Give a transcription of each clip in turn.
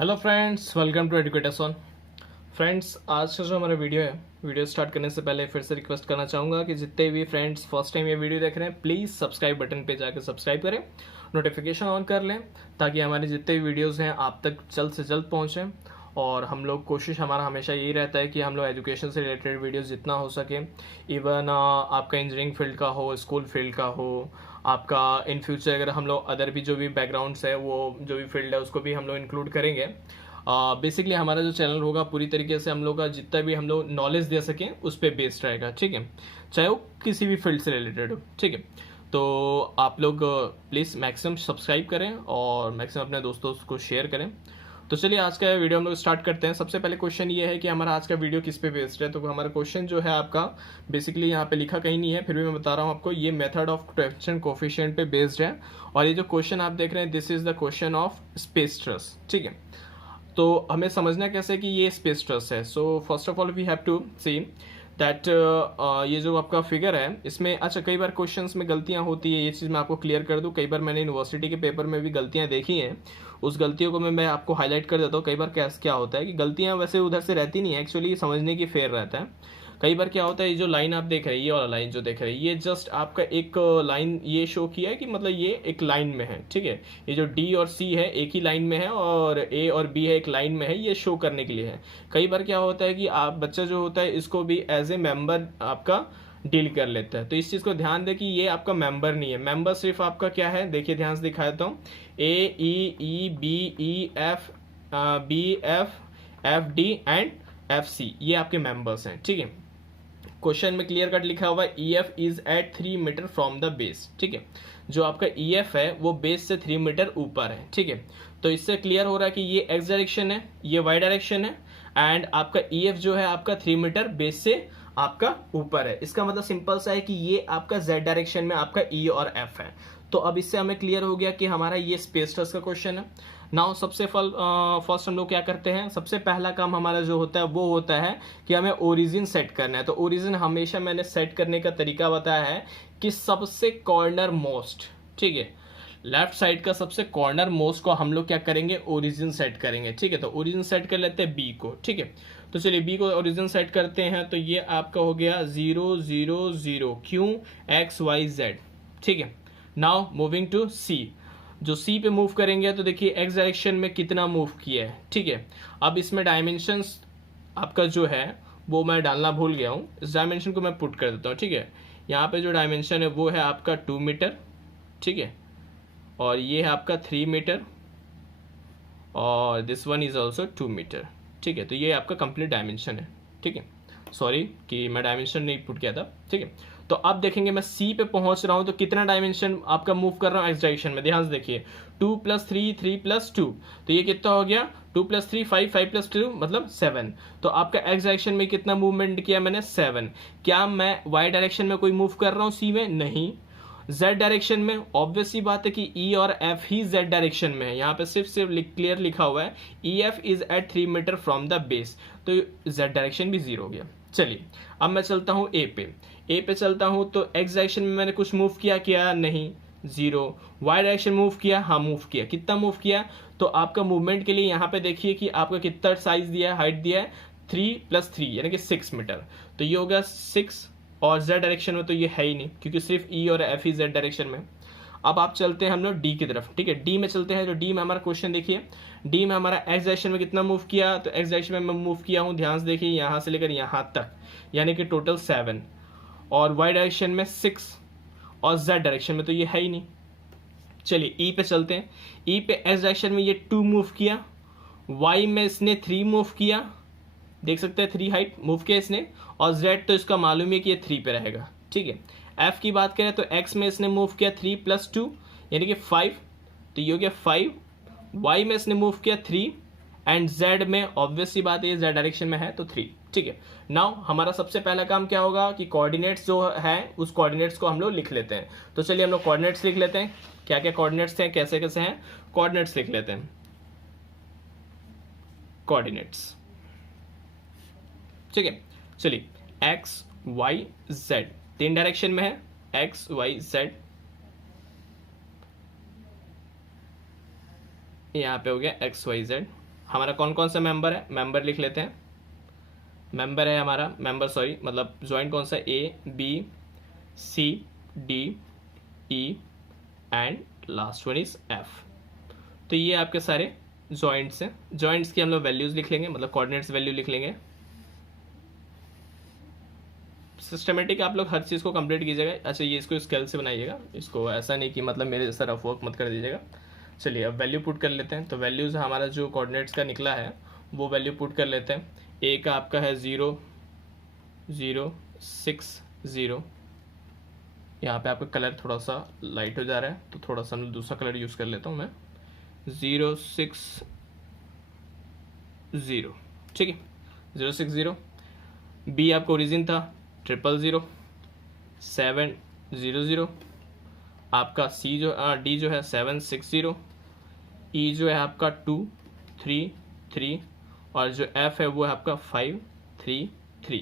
Hello friends, welcome to educators on. Friends, आज का जो हमारा वीडियो स्टार्ट करने से पहले फिर से रिक्वेस्ट करना चाहूँगा कि जितने भी फ्रेंड्स फर्स्ट टाइम ये वीडियो देख रहे हैं प्लीज़ सब्सक्राइब बटन पे जाकर सब्सक्राइब करें, नोटिफिकेशन ऑन कर लें ताकि हमारे जितने भी वीडियोज़ हैं आप तक जल्द से जल्द पहुँचें। और हम लोग कोशिश हमारा हमेशा यही रहता है कि हम लोग एजुकेशन से रिलेटेड वीडियोस जितना हो सके, इवन आपका इंजीनियरिंग फील्ड का हो, स्कूल फील्ड का हो, आपका इन फ्यूचर अगर हम लोग अदर भी जो भी बैकग्राउंड्स है वो जो भी फील्ड है उसको भी हम लोग इंक्लूड करेंगे। बेसिकली हमारा जो चैनल होगा पूरी तरीके से हम लोग का जितना भी हम लोग नॉलेज दे सकें उस पर बेस्ड रहेगा, ठीक है, चाहे वो किसी भी फील्ड से रिलेटेड हो, ठीक है। तो आप लोग प्लीज़ मैक्सिमम सब्सक्राइब करें और मैक्सिमम अपने दोस्तों को शेयर करें। तो चलिए आज का वीडियो हम लोग स्टार्ट करते हैं। सबसे पहले क्वेश्चन ये है कि हमारा आज का वीडियो किस पे बेस्ड है। तो हमारा क्वेश्चन जो है आपका बेसिकली यहाँ पे लिखा कहीं नहीं है, फिर भी मैं बता रहा हूँ आपको, ये मेथड ऑफ ट्रांजिशन कोफिशिएंट पे बेस्ड है। और ये जो क्वेश्चन आप देख रहे हैं this is the question of space truss, ठीक है। तो हमें समझना कैसे कि ये स्पेस ट्रस है। So first of all we have to see that ये जो आपका फिगर है इसमें, अच्छा कई बार क्वेश्चंस में गलतियां होती है, ये चीज़ मैं आपको क्लियर कर दूं। कई बार मैंने यूनिवर्सिटी के पेपर में भी गलतियां देखी हैं, उस गलतियों को मैं आपको हाईलाइट कर देता हूँ। कई बार क्या होता है कि गलतियां वैसे उधर से रहती नहीं है, एक्चुअली समझने की फेयर रहता है। कई बार क्या होता है, ये जो लाइन आप देख रहे हैं, ये वाला लाइन जो देख रहे हैं, ये जस्ट आपका एक लाइन ये शो किया है कि मतलब ये एक लाइन में है, ठीक है। ये जो डी और सी है एक ही लाइन में है और ए और बी है एक लाइन में है, ये शो करने के लिए है। कई बार क्या होता है कि आप बच्चा जो होता है इसको भी एज ए मेंबर आपका डील कर लेता है। तो इस चीज़ को ध्यान दें कि ये आपका मेंबर नहीं है, मेंबर सिर्फ आपका क्या है, देखिए ध्यान से दिखा देता हूँ, A E B E F B F D and F C, ये आपके मेंबर्स हैं, ठीक है। क्वेश्चन में क्लियर कट लिखा हुआ है E F is at 3 metre from the base, ठीक है। जो आपका ई एफ है वो बेस से 3 मीटर ऊपर है, ठीक है। तो इससे क्लियर हो रहा है कि ये एक्स डायरेक्शन है, ये वाई डायरेक्शन है, एंड आपका ई एफ जो है आपका 3 मीटर बेस से आपका ऊपर है। इसका मतलब सिंपल सा है कि ये आपका जेड डायरेक्शन में आपका ई और एफ है। तो अब इससे हमें क्लियर हो गया कि हमारा ये स्पेस ट्रस का क्वेश्चन है। नाउ सबसे फर्स्ट हम लोग क्या करते हैं, सबसे पहला काम हमारा जो होता है वो होता है कि हमें ओरिजिन सेट करना है। तो ओरिजिन हमेशा मैंने सेट करने का तरीका बताया है कि सबसे कॉर्नर मोस्ट, ठीक है, लेफ्ट साइड का सबसे कॉर्नर मोस्ट को हम लोग क्या करेंगे, ओरिजिन सेट करेंगे, ठीक है। तो ओरिजिन सेट कर लेते हैं बी को, ठीक है। तो चलिए बी को ओरिजिन सेट करते हैं। तो ये आपका हो गया 0 0 0 क्यू एक्स वाई जेड, ठीक है। नाउ मूविंग टू सी, जो सी पे मूव करेंगे तो देखिए एक्स डायरेक्शन में कितना मूव किया है, ठीक है। अब इसमें डायमेंशंस आपका जो है वो मैं डालना भूल गया हूँ, इस डायमेंशन को मैं पुट कर देता हूँ, ठीक है। यहाँ पे जो डायमेंशन है वो है आपका 2 मीटर, ठीक है, और ये है आपका 3 मीटर और this one is also 2 metre, ठीक है। तो ये आपका कंप्लीट डायमेंशन है, ठीक है। सॉरी कि मैं डायमेंशन नहीं पुट किया था, ठीक है। तो अब देखेंगे मैं सी पे पहुंच रहा हूं तो कितना डायमेंशन आपका मूव कर रहा हूं एक्स डायरेक्शन में, ध्यान से देखिए 2 + 3 3 + 2, तो ये कितना हो गया 2 + 3 5 5 + 2 मतलब 7। तो आपका एक्स डायरेक्शन में कितना मूवमेंट किया मैंने, 7। क्या मैं वाई डायरेक्शन में कोई मूव कर रहा हूँ सी में, नहीं। जेड डायरेक्शन में ऑब्वियस सी बात है कि ई और एफ ही जेड डायरेक्शन में है, यहाँ पे सिर्फ क्लियर लिखा हुआ है E F is at 3 metre from the base, तो जेड डायरेक्शन भी 0 हो गया। चलिए अब मैं चलता हूँ ए पे चलता हूँ। तो एक्स डायरेक्शन में मैंने कुछ मूव किया, नहीं, 0। वाई डायरेक्शन मूव किया, हाँ मूव किया, कितना मूव किया, तो आपका मूवमेंट के लिए यहाँ पे देखिए कि आपका कितना साइज दिया है, हाइट दिया है 3 + 3 यानी कि 6 मीटर, तो ये हो गया 6। और जेड डायरेक्शन में तो ये है ही नहीं क्योंकि सिर्फ ई और एफ ही जेड डायरेक्शन में। अब आप चलते हैं हम लोग डी की तरफ, ठीक है। डी में चलते हैं। तो डी में हमारा क्वेश्चन देखिए, डी में हमारा एक्स डायरेक्शन में कितना मूव किया, तो एक्स डायरेक्शन में मैं मूव किया हूँ, ध्यान से देखिए यहाँ से लेकर यहाँ तक, यानी कि टोटल 7, और वाई डायरेक्शन में 6, और जेड डायरेक्शन में तो ये है ही नहीं। चलिए ई पे चलते हैं। ई पे एक्स डायरेक्शन में ये 2 मूव किया, वाई में इसने 3 मूव किया, देख सकते हैं 3 हाइट मूव किया इसने, और जेड तो इसका मालूम है कि ये 3 पे रहेगा, ठीक है। एफ की बात करें तो एक्स में इसने मूव किया 3 + 2 यानी कि 5, तो ये हो गया 5। वाई में इसने मूव किया 3, एंड जेड में ऑब्वियस सी बात है जेड डायरेक्शन में है तो 3, ठीक है। नाउ हमारा सबसे पहला काम क्या होगा कि कोऑर्डिनेट्स जो है उस कोऑर्डिनेट्स को हम लोग लिख लेते हैं। तो चलिए हम लोग कोऑर्डिनेट्स लिख लेते हैं, क्या क्या कोऑर्डिनेट्स हैं, कैसे कैसे हैं, कोऑर्डिनेट्स लिख लेते हैं। कोऑर्डिनेट्स, ठीक है। चलिए एक्स वाई जेड 3 डायरेक्शन में है, एक्स वाई जेड, यहाँ पे हो गया एक्स वाई जेड। हमारा कौन कौन सा मेंबर है, मेंबर लिख लेते हैं। मेंबर है हमारा, मेंबर सॉरी मतलब जॉइंट कौन सा, A B C D E and last one is F. तो ये आपके सारे जॉइंट्स हैं। जॉइंट्स की हम लोग वैल्यूज लिख लेंगे, मतलब कोऑर्डिनेट्स वैल्यू लिख लेंगे। सिस्टमेटिक आप लोग हर चीज़ को कंप्लीट कीजिएगा। अच्छा ये इसको स्केल से बनाइएगा, इसको ऐसा नहीं कि मतलब मेरे जैसा रफ वर्क मत कर दीजिएगा। चलिए अब वैल्यू पुट कर लेते हैं। तो वैल्यूज़ हमारा जो कोऑर्डिनेट्स का निकला है वो वैल्यू पुट कर लेते हैं। ए का आपका है 0 0 6 0। यहाँ पे आपका कलर थोड़ा सा लाइट हो जा रहा है तो थोड़ा सा मैं दूसरा कलर यूज़ कर लेता हूँ मैं। 0 6 0, ठीक है 0 6 0। बी आपका ओरिजिन था 000 7 0 0। आपका सी जो डी जो है 7 6 0। ई जो है आपका 2 3 3 और जो एफ है वो है आपका 5 3 3।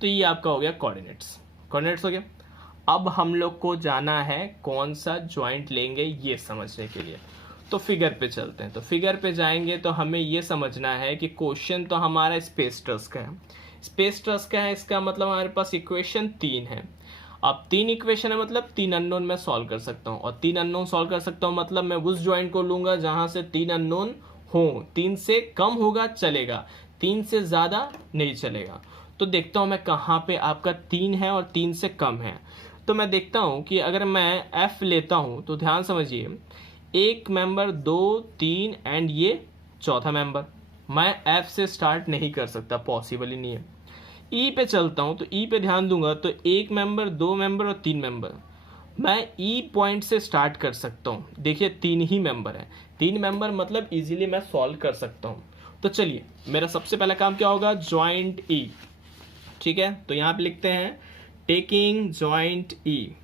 तो ये आपका हो गया कोऑर्डिनेट्स। कोऑर्डिनेट्स हो गया। अब हम लोग को जाना है कौन सा जॉइंट लेंगे ये समझने के लिए। तो फिगर पे चलते हैं। तो फिगर पे जाएंगे तो हमें ये समझना है कि क्वेश्चन तो हमारा स्पेस ट्रस का है। स्पेस ट्रस का है, इसका मतलब हमारे पास इक्वेशन 3 है। अब 3 इक्वेशन है मतलब 3 अननोन मैं सॉल्व कर सकता हूँ, और 3 अननोन सॉल्व कर सकता हूँ मतलब मैं उस जॉइंट को लूंगा जहां से 3 अननोन हो। 3 से कम होगा चलेगा, 3 से ज्यादा नहीं चलेगा। तो देखता हूं मैं कहाँ पे आपका 3 है और 3 से कम है। तो मैं देखता हूं कि अगर मैं एफ लेता हूं तो ध्यान समझिए, एक मेंबर 2 3 एंड ये चौथा मेंबर, मैं एफ से स्टार्ट नहीं कर सकता, पॉसिबल ही नहीं है। ई पे चलता हूं तो ई पे ध्यान दूंगा तो एक मेंबर 2 मेंबर और 3 मेंबर, मैं ई पॉइंट से स्टार्ट कर सकता हूं। देखिए 3 ही मेंबर है, 3 मेंबर मतलब इजीली मैं सॉल्व कर सकता हूं। तो चलिए मेरा सबसे पहला काम क्या होगा, ज्वाइंट ई, ठीक है। तो यहां पे लिखते हैं टेकिंग ज्वाइंट ई,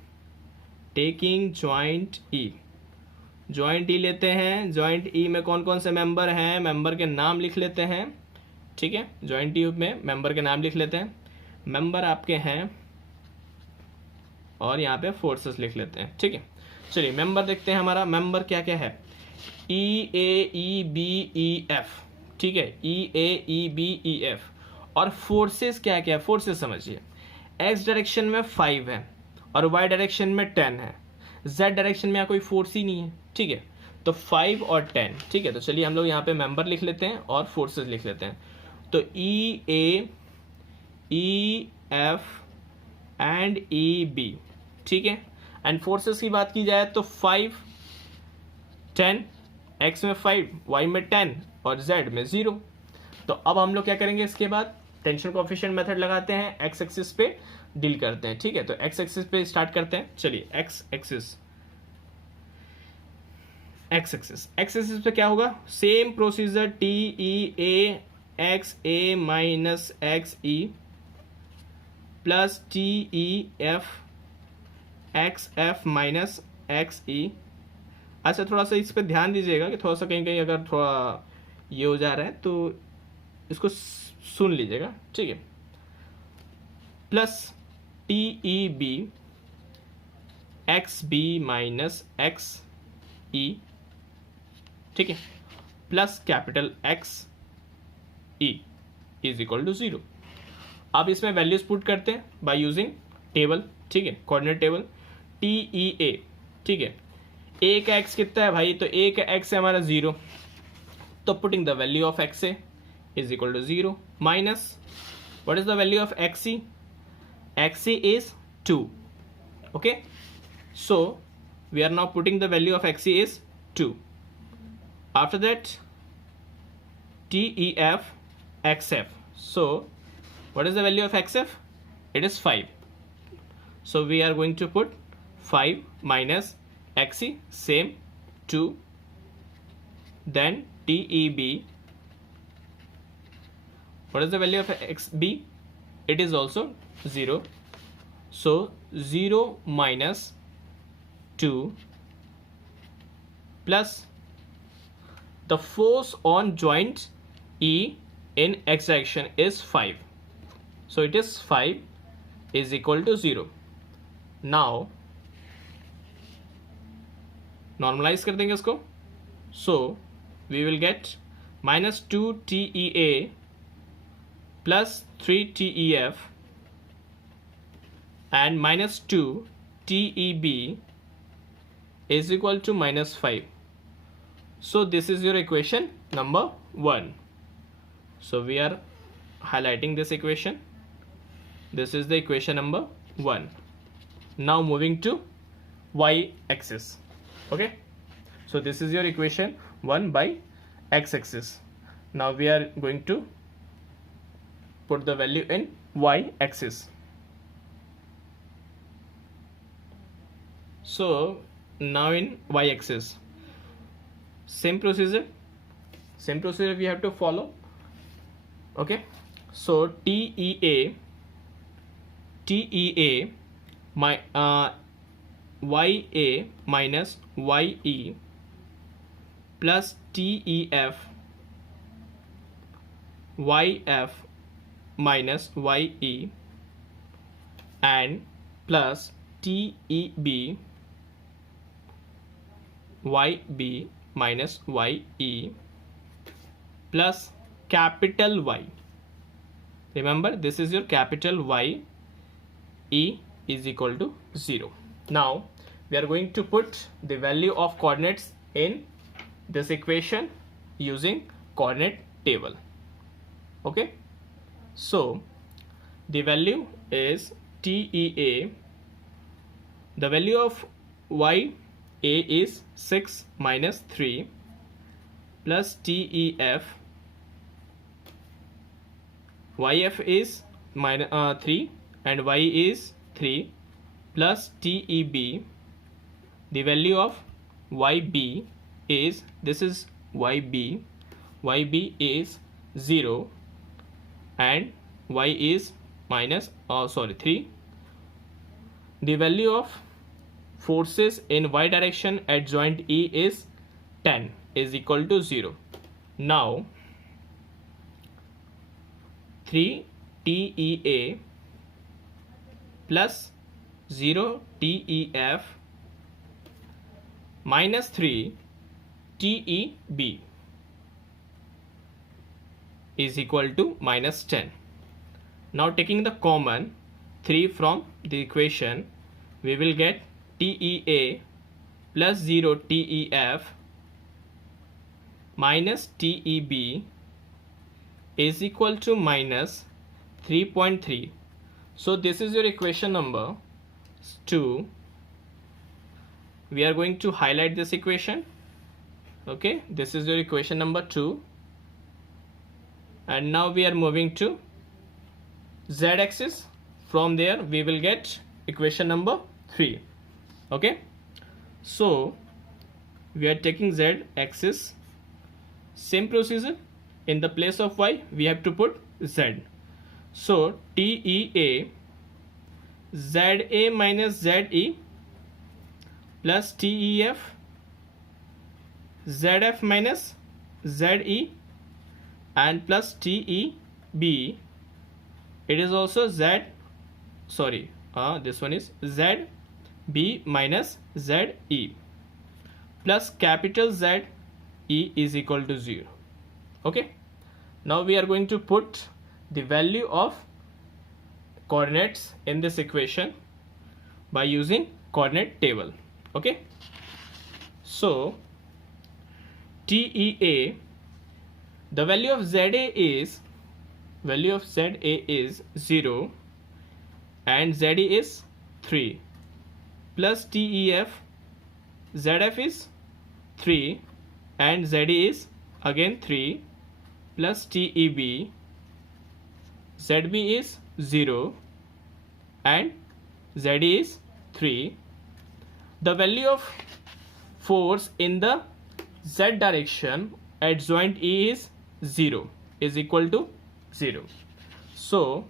टेकिंग ज्वाइंट ई। ज्वाइंट ई लेते हैं। ज्वाइंट ई में कौन कौन से मेंबर हैं, मेंबर के नाम लिख लेते हैं, ठीक है। ज्वाइंट ई में मेंबर के नाम लिख लेते हैं। मेंबर आपके हैं और यहाँ पे फोर्सेस लिख लेते हैं, ठीक है। चलिए मेंबर देखते हैं। हमारा मेंबर क्या क्या है, ई A E B E F, ठीक है, ई A E B E F. और फोर्सेस क्या क्या है, फोर्सेस समझिए, एक्स डायरेक्शन में 5 है और वाई डायरेक्शन में 10 है, जेड डायरेक्शन में यहाँ कोई फोर्स ही नहीं है, ठीक है। तो 5 और 10, ठीक है। तो चलिए हम लोग यहाँ पे मेंबर लिख लेते हैं और फोर्सेस लिख लेते हैं। तो E A E F and E B, ठीक है। एंड फोर्सेस की बात की जाए तो 5 10, एक्स में 5 वाई में 10 और जेड में 0। तो अब हम लोग क्या करेंगे, इसके बाद टेंशन कोएफिशिएंट मेथड लगाते हैं, एक्स एक्सिस पे डील करते हैं, ठीक है। तो एक्स एक्सिस पे स्टार्ट करते हैं। चलिए X axis, X axis, X axis पे क्या होगा, same procedure, T E A X A minus X E plus T E F X F minus X E. अच्छा थोड़ा सा इस पे ध्यान दीजिएगा कि थोड़ा सा कहीं कहीं अगर थोड़ा ये हो जा रहा है तो इसको सुन लीजिएगा, ठीक है। Plus T E B X B minus X E, ठीक है, plus capital X E is equal to 0। अब इसमें वैल्यूज पुट करते हैं बाय यूजिंग टेबल, ठीक है, कोऑर्डिनेट टेबल। टी ई ए, ठीक है, ए का एक्स कितना है भाई, तो ए का एक्स है हमारा 0, तो putting the value of X A is equal to 0 minus what is the value of X C, X C is 2, okay, so we are now putting the value of xc is 2. After that TEF XF, so what is the value of XF, it is 5, so we are going to put 5 minus xc, same 2, then TEB, what is the value of xb, it is also 0, so 0 minus 2 plus the force on joint E in x direction is 5, so it is 5 is equal to 0. Now normalize कर देंगे इसको, so we will get minus 2 TEA plus 3 TEF and minus 2 TEB is equal to minus 5. So this is your equation number 1. So we are highlighting this equation. This is the equation number 1. Now moving to y axis. Okay, so this is your equation 1 by x axis. Now we are going to put the value in y axis. So now in y axis, same procedure we have to follow. Okay, so TEA my YA minus YE plus TEF YF minus YE and plus TEB YB minus YE plus capital Y. Remember, this is your capital Y. E is equal to 0. Now we are going to put the value of coordinates in this equation using coordinate table. Okay, so the value is TEA. The value of YA is 6 minus 3 plus TEF. YF is minus 3 and Y is 3 plus TEB. The value of YB is, this is YB is 0 and Y is minus 3. The value of forces in y direction at joint E is 10 is equal to 0. Now 3 TEA plus 0 TEF minus 3 TEB is equal to minus 10. Now taking the common 3 from the equation, we will get TEA plus 0 TEF minus TEB is equal to minus 3.3. So this is your equation number 2. We are going to highlight this equation. Okay, this is your equation number 2. And now we are moving to z axis. From there we will get equation number 3. Okay, so we are taking z axis. Same procedure. In the place of y we have to put z. So TEA ZA minus ZE plus TEF ZF minus ZE and plus TEB. It is also this one is ZB minus ZE plus capital Z E is equal to 0. Okay, now we are going to put the value of coordinates in this equation by using coordinate table. Okay, so TEA, the value of ZA is 0 and ZE is 3 plus TEF ZF is 3 and ZE is again 3 plus TEB ZB is 0 and ZE is 3. The value of force in the Z direction at joint E is 0 is equal to 0. So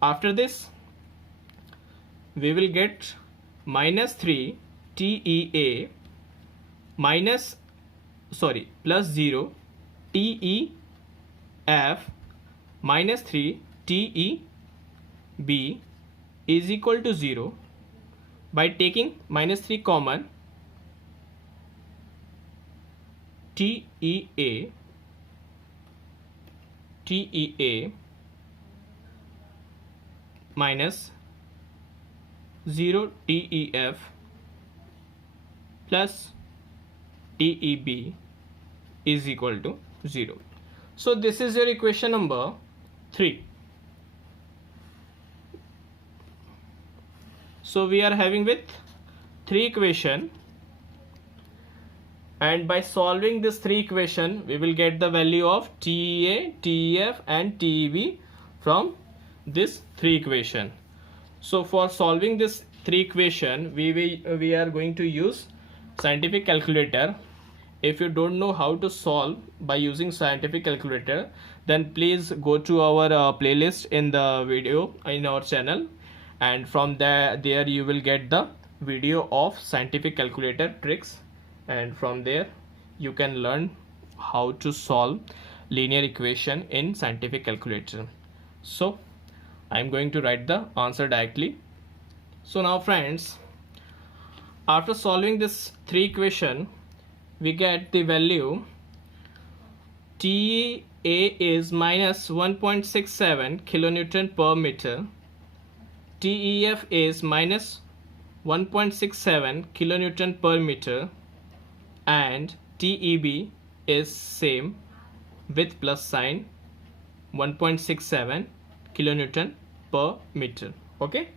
after this we will get minus 3 TEA plus 0 TEF minus 3 TEB is equal to 0. By taking minus 3 common, TEA TEA minus 0 TEF plus TEB is equal to 0. So this is your equation number 3. So we are having with 3 equation, and by solving this 3 equation we will get the value of TEA, TEF and TEB from this 3 equation. So for solving this 3 equation we are going to use scientific calculator. If you don't know how to solve by using scientific calculator, then please go to our playlist in the video in our channel, and from there you will get the video of scientific calculator tricks, and from there you can learn how to solve linear equation in scientific calculator. So I am going to write the answer directly. So now friends, after solving this 3 equation, we get the value TA is minus 1.67 kilonewton per meter, TEF is minus 1.67 kilonewton per meter, and TEB is same with plus sign 1.67 kilonewton per meter. Okay,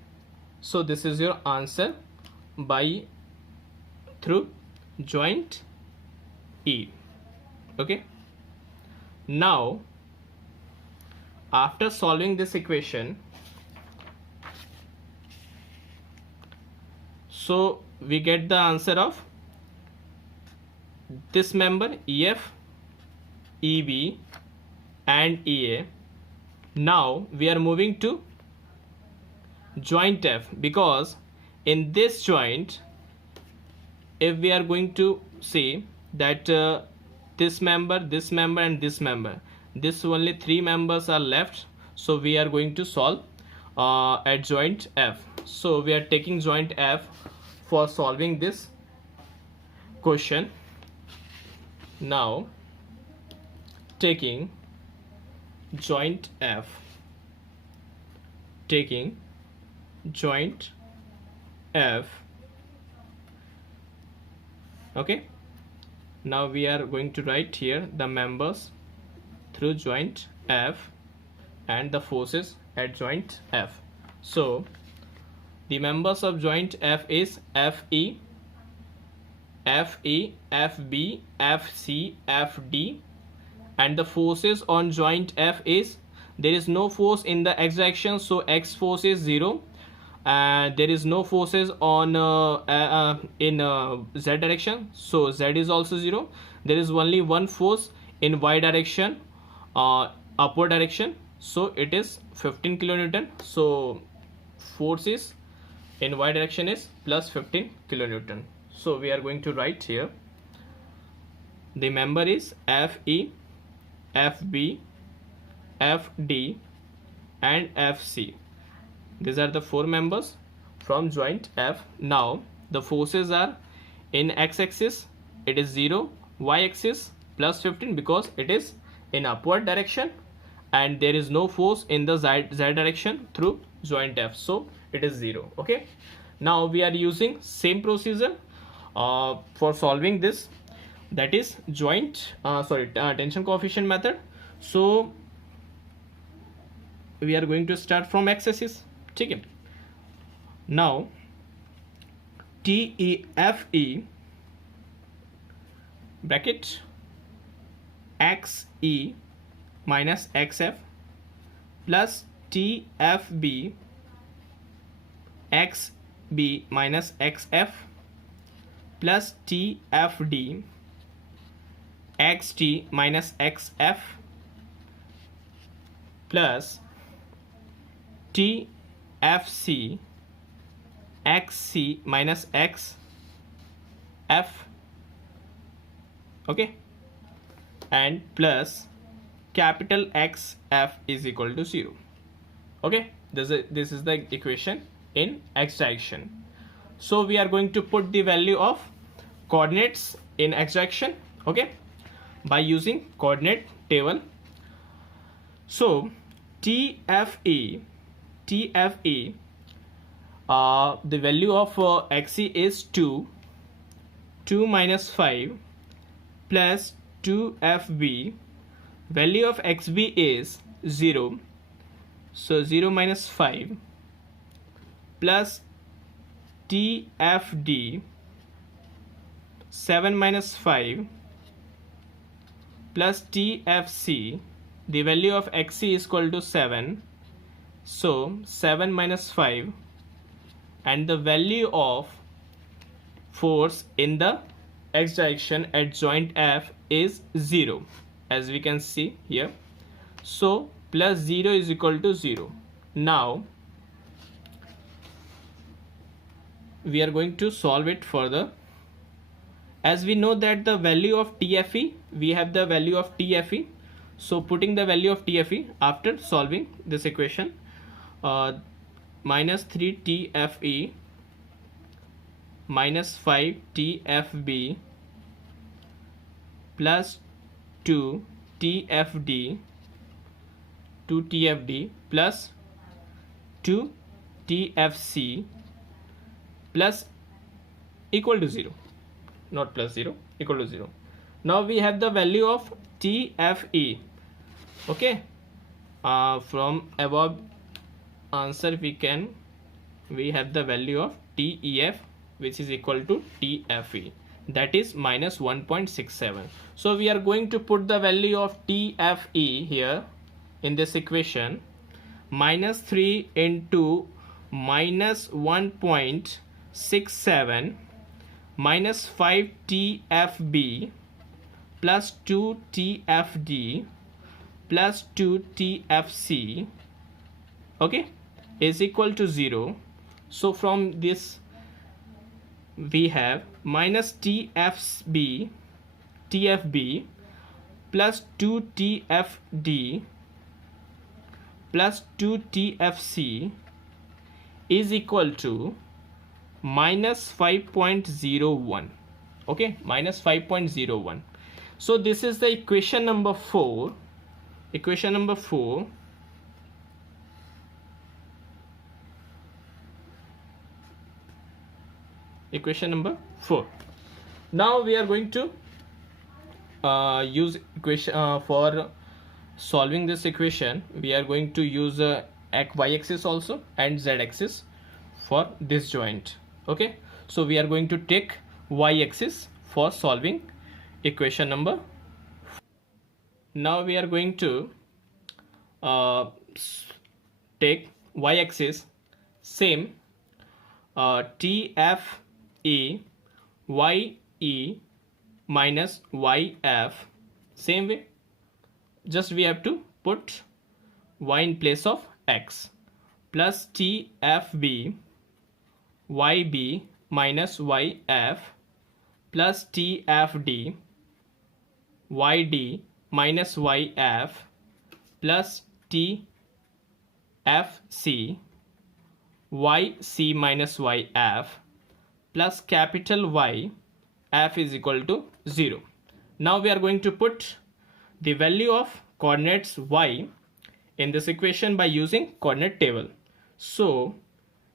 so this is your answer by through joint E. Okay, now after solving this equation, so we get the answer of this member EF, EB and EA. Now we are moving to joint F, because in this joint, if we are going to see that this member and this member, this only 3 members are left, so we are going to solve at joint F. So we are taking joint F for solving this question. Now taking joint F, taking joint F. Okay, now we are going to write here the members through joint F and the forces at joint F. So the members of joint F is FE, FE, FB, FC, FD, and the forces on joint F is, there is no force in the x direction, so x force is 0. There is no forces on in z direction, so z is also 0. There is only one force in y direction, upward direction, so it is 15 kilonewton. So force is in y direction is plus 15 kilonewton. So we are going to write here the member is FE, FB, FD and FC. These are the 4 members from joint F. Now the forces are in x-axis it is 0, y-axis plus 15 because it is in upward direction, and there is no force in the z direction through joint F, so it is 0. Okay, now we are using same procedure for solving this, that is joint tension coefficient method. So we are going to start from x-axis. Okay, now TEFE bracket XE minus XF plus TFB XB minus XF plus TFD XT minus XF plus TFC XC minus XF, okay, and plus capital XF is equal to 0. Okay, this is the equation in x direction. So we are going to put the value of coordinates in x direction, okay, by using coordinate table. So TFE, the value of XE is 2 minus 5 plus 2FB. Value of XB is 0, so 0 minus 5 plus TFD 7 minus 5 plus TFC. The value of XC is equal to 7, so 7 minus 5, and the value of force in the x direction at joint F is 0, as we can see here. So plus 0 is equal to 0. Now we are going to solve it further. As we know that the value of TFE, we have the value of TFE. So putting the value of TFE after solving this equation, minus 3 TFE minus 5 TFB plus 2 TFD plus 2 TFC plus equal to 0, not plus 0, equal to 0. Now we have the value of TFE. Okay, from above answer we have the value of TEF, which is equal to TFE, that is minus 1.67. So we are going to put the value of TFE here in this equation. Minus 3 into minus 1.67 minus 5 TFB plus 2 TFD plus 2 TFC, okay, is equal to 0. So from this we have minus TFB plus 2 TFD plus 2 TFC is equal to minus 5.01. okay, minus 5.01. So this is the equation number 4. Equation number 4. Equation number 4. Now we are going to use equation for solving this equation. We are going to use y-axis also and z-axis for this joint. Okay, so we are going to take y-axis for solving equation number. Now we are going to take y-axis same, TFE YE minus YF, same way, just we have to put y in place of x, plus TFB YB minus YF plus TFD YD minus YF plus TFC YC minus YF plus capital Y F is equal to 0. Now we are going to put the value of coordinates y in this equation by using coordinate table. So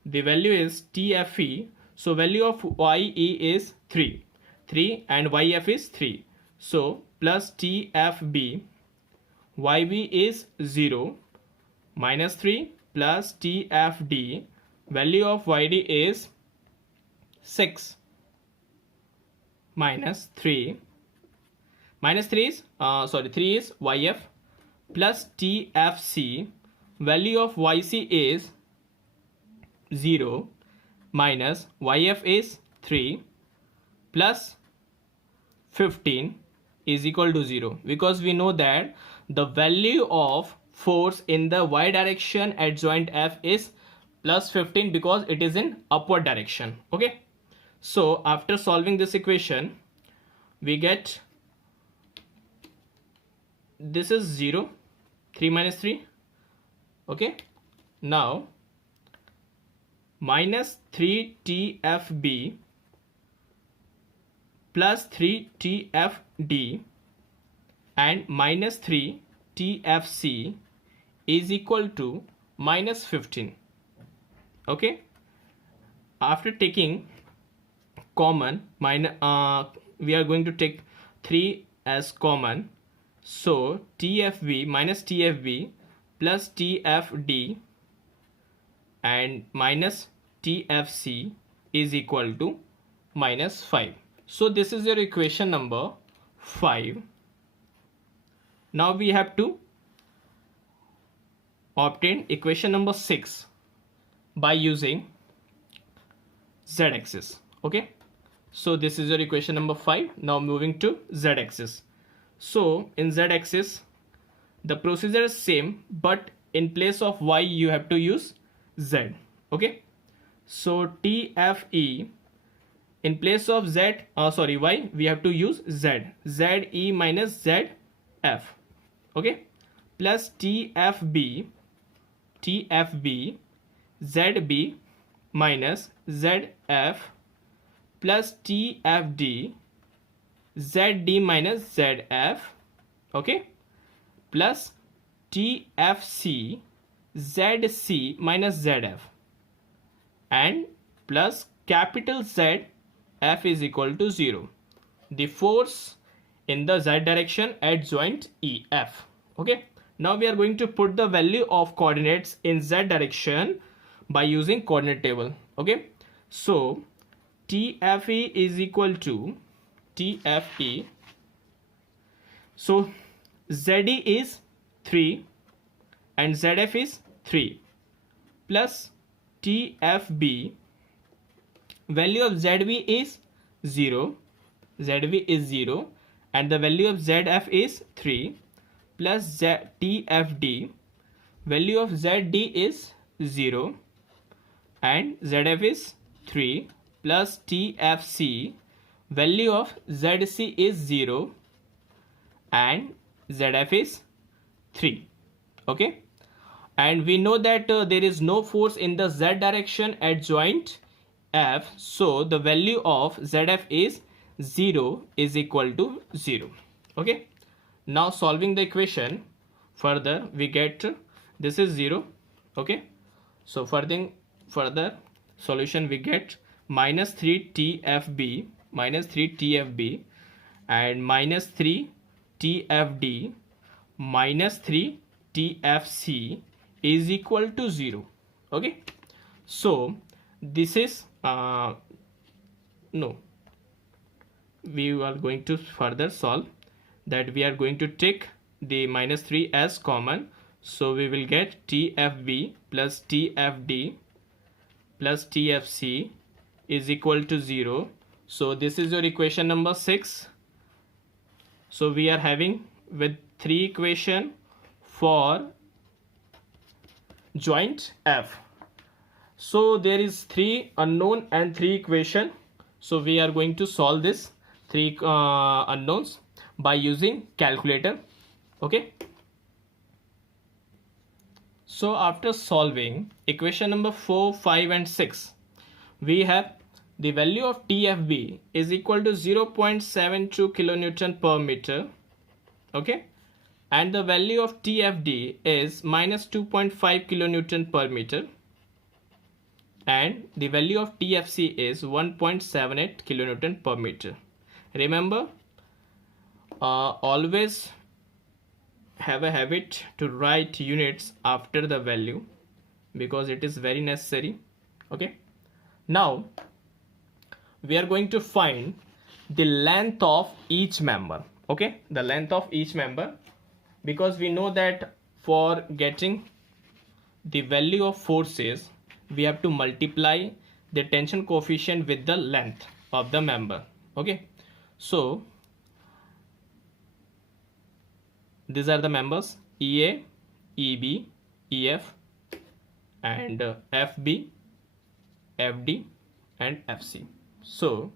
the value is TFE, so value of YE is 3 and YF is 3. So plus TFB YB is 0 minus 3 plus TFD value of YD is 6 minus 3 is 3 is YF plus TFC value of YC is 0 minus YF is 3 plus 15 is equal to 0, because we know that the value of force in the y direction at joint F is plus 15 because it is in upward direction. Okay, so after solving this equation we get this is 0, 3 minus 3. Okay, now minus 3 TFB plus 3 TFD and minus 3 TFC is equal to minus 15. Okay, after taking common, we are going to take 3 as common, so TFB minus TFB plus TFD and minus TFC is equal to minus 5. So this is your equation number 5. Now we have to obtain equation number 6 by using z-axis. Okay, so this is your equation number 5. Now moving to z-axis. So in z-axis the procedure is same, but in place of y you have to use z. Okay, so TFE in place of y we have to use ze minus zf. Okay, plus TFB zb minus zf plus TFD zd minus zf. Okay, plus TFC zc minus zf and plus capital Z f is equal to 0. The force in the z direction at joint EF. Okay, now we are going to put the value of coordinates in z direction by using coordinate table. Okay, so TFE is equal to TFE, so ZE is 3 and ZF is 3 plus TFB, value of ZB is 0, ZB is 0 and the value of ZF is 3 plus TFD, value of ZD is 0 and ZF is 3 plus TFC, value of ZC is 0 and ZF is 3. Okay, and we know that there is no force in the z direction at joint F, so the value of ZF is 0 is equal to 0. Okay, now solving the equation further we get this is 0. Okay, so further solution we get minus 3 TFB and minus 3 TFD minus 3 TFC is equal to 0. Okay, so this is no, we are going to further solve that. We are going to take the minus 3 as common, so we will get TFB plus TFD plus TFC is equal to 0. So this is your equation number 6. So we are having with 3 equation for joint F. So there is 3 unknown and 3 equation. So we are going to solve this 3 unknowns by using calculator. Okay, so after solving equation number 4, 5 and 6, we have the value of TFB is equal to 0.72 kilonewton per meter. Okay, and the value of TFD is minus 2.5 kilonewton per meter and the value of TFC is 1.78 kilonewton per meter. Remember, always have a habit to write units after the value because it is very necessary. Okay, now we are going to find the length of each member. Okay, the length of each member, because we know that for getting the value of forces we have to multiply the tension coefficient with the length of the member. Okay, so these are the members EA, EB, EF and FB, FD and FC. So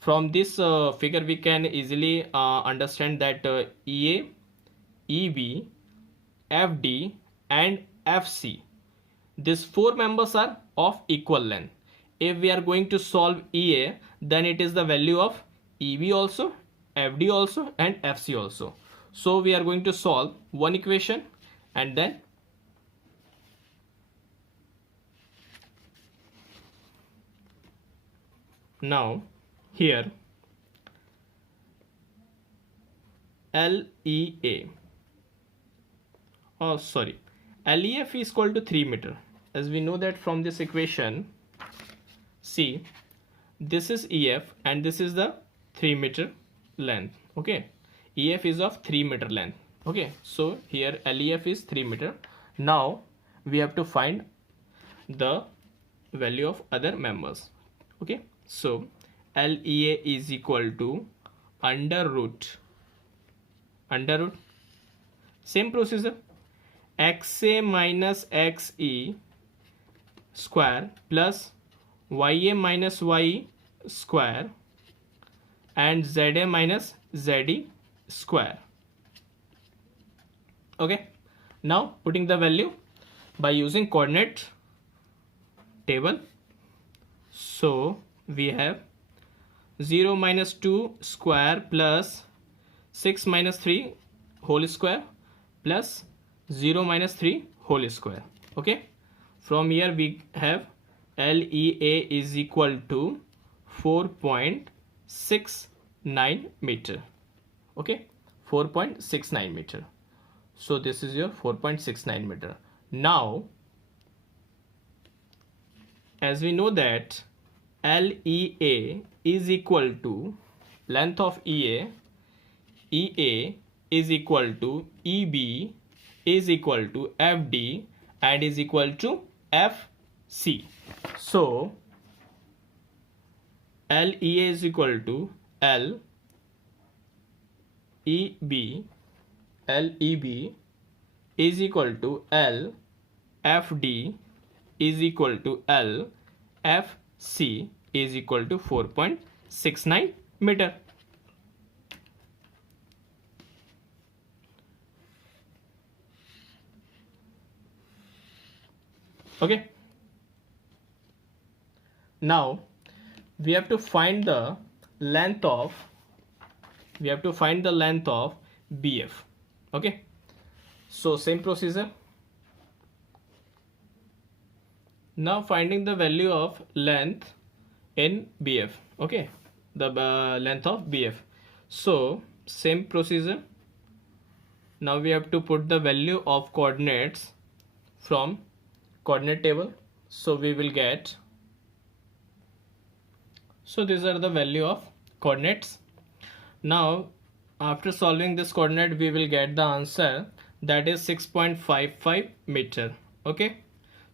from this figure we can easily understand that EA, EB, FD and FC, these 4 members are of equal length. If we are going to solve EA, then it is the value of EB also, FD also and FC also. So we are going to solve one equation and then now here LEA, oh sorry, LEF is equal to 3 meter. As we know that from this equation, see, this is EF and this is the 3 meter length. Okay, EF is of 3 meter length. Okay, so here LEF is 3 meter. Now we have to find the value of other members. Okay, so LEA is equal to under root, same procedure, XA minus XE square plus YA minus YE square and ZA minus ZE square. Okay, now putting the value by using coordinate table. So we have 0 minus 2 square plus 6 minus 3 whole square plus 0 minus 3 whole square. Okay, from here we have LEA is equal to 4.69 meter. Okay, 4.69 meter. So this is your 4.69 meter. Now as we know that LEA is equal to length of EA is equal to EB is equal to FD and is equal to FC. So LEA is equal to LEB is equal to LFD is equal to LFC is equal to 4.69 meter. Okay, now we have to find the length of BF. Okay, so same procedure. Now finding the value of length in BF. Okay, the length of BF. So same procedure. Now we have to put the value of coordinates from coordinate table. So we will get, so these are the value of coordinates. Now after solving this coordinate we will get the answer, that is 6.55 meter. Okay,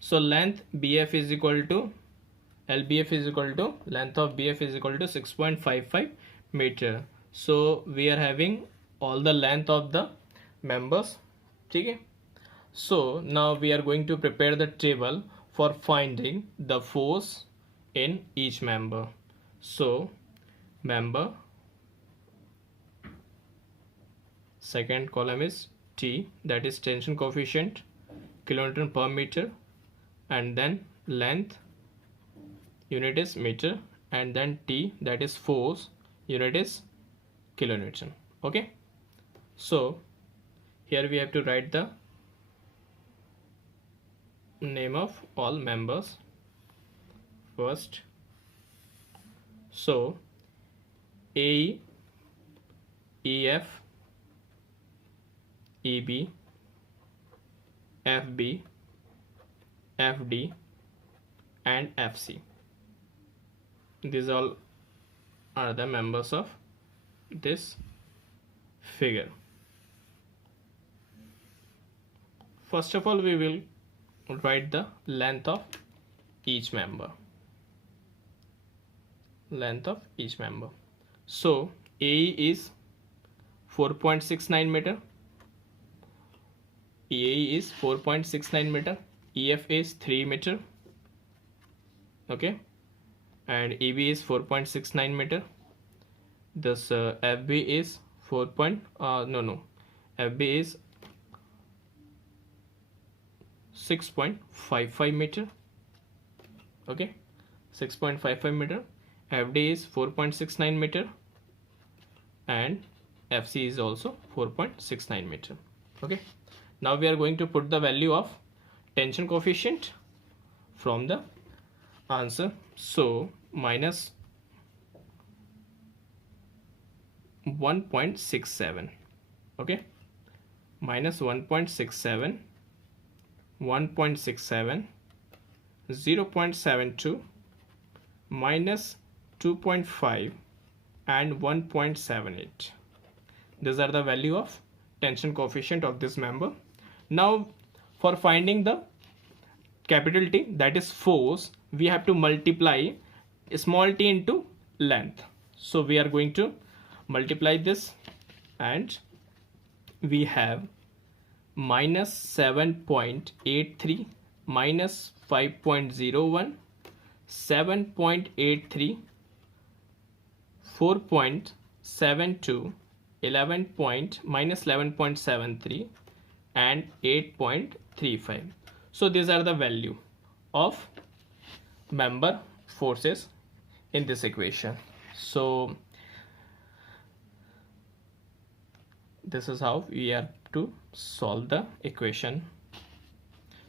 so length BF is equal to LBF is equal to length of BF is equal to 6.55 meter. So we are having all the length of the members. Okay, so now we are going to prepare the table for finding the force in each member. So member, second column is T, that is tension coefficient, kilonewton per meter, and then length unit is meter, and then T, that is force, unit is kilonewton. Okay, so here we have to write the name of all members first. So AE, EF, EB, FB, FD and FC, these all are the members of this figure. First of all we will write the length of each member. So AE is 4.69 meter, EAE is 4.69 meter, EF is 3 meter. Okay, and EB is 4.69 meter. This FB is FB is 6.55 meter. Okay, 6.55 meter. FD is 4.69 meter and FC is also 4.69 meter. Okay, Now we are going to put the value of tension coefficient from the answer. So minus 1.67, okay, minus 1.67, 1.67, 0.72, minus 2.5 and 1.78. These are the value of tension coefficient of this member. Now for finding the capital T, that is force, we have to multiply small t into length. So we are going to multiply this, and we have minus 7.83, minus 5.01, 7.83, 4.72, 11 minus 11.73 and 8.35. So these are the value of member forces in this equation. So this is how we have to solve the equation.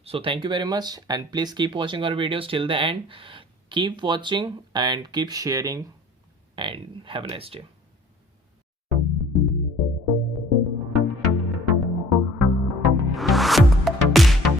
So thank you very much, and please keep watching our videos till the end. Keep watching and keep sharing, and have a nice day.